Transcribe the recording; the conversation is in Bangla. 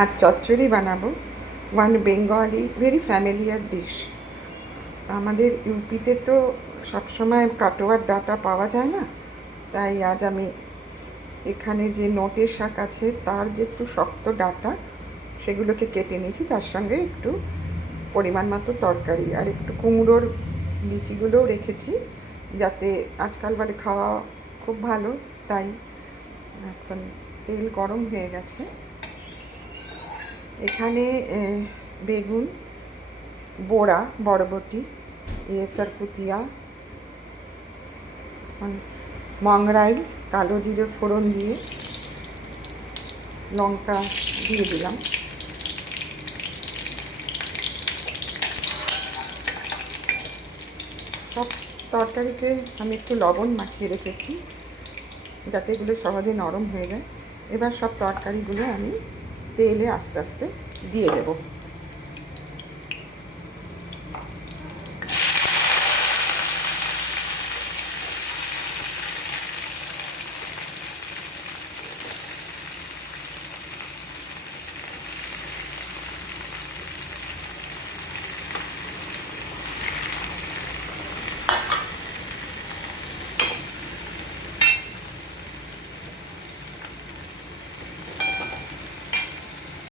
আর চচ্চড়ি বানাবো, one Bengali very familiar dish. আমাদের ইউপিতে তো সবসময় কাটোয়ার ডাঁটা পাওয়া যায় না, তাই আজ আমি এখানে যে নোটের শাক আছে তার যে একটু শক্ত ডাঁটা সেগুলোকে কেটে নিয়েছি, তার সঙ্গে একটু পরিমাণ মতো তরকারি আর একটু কুমড়োর বিচিগুলোও রেখেছি, যাতে আজকাল বলে খাওয়া খুব ভালো। তাই এখন তেল গরম হয়ে গেছে, এখানে বেগুন, বড়া, বরবটি, সরপুতিয়া, মংরাইল, কালো জিরে ফোড়ন দিয়ে লঙ্কা দিয়ে দিলাম। সব তরকারিতে আমি একটু লবণ মাখিয়ে রেখেছি যাতে এগুলো সহজে নরম হয়ে যায়। এবার সব তরকারিগুলো আমি তেলে আস্তে আস্তে দিয়ে দেবো।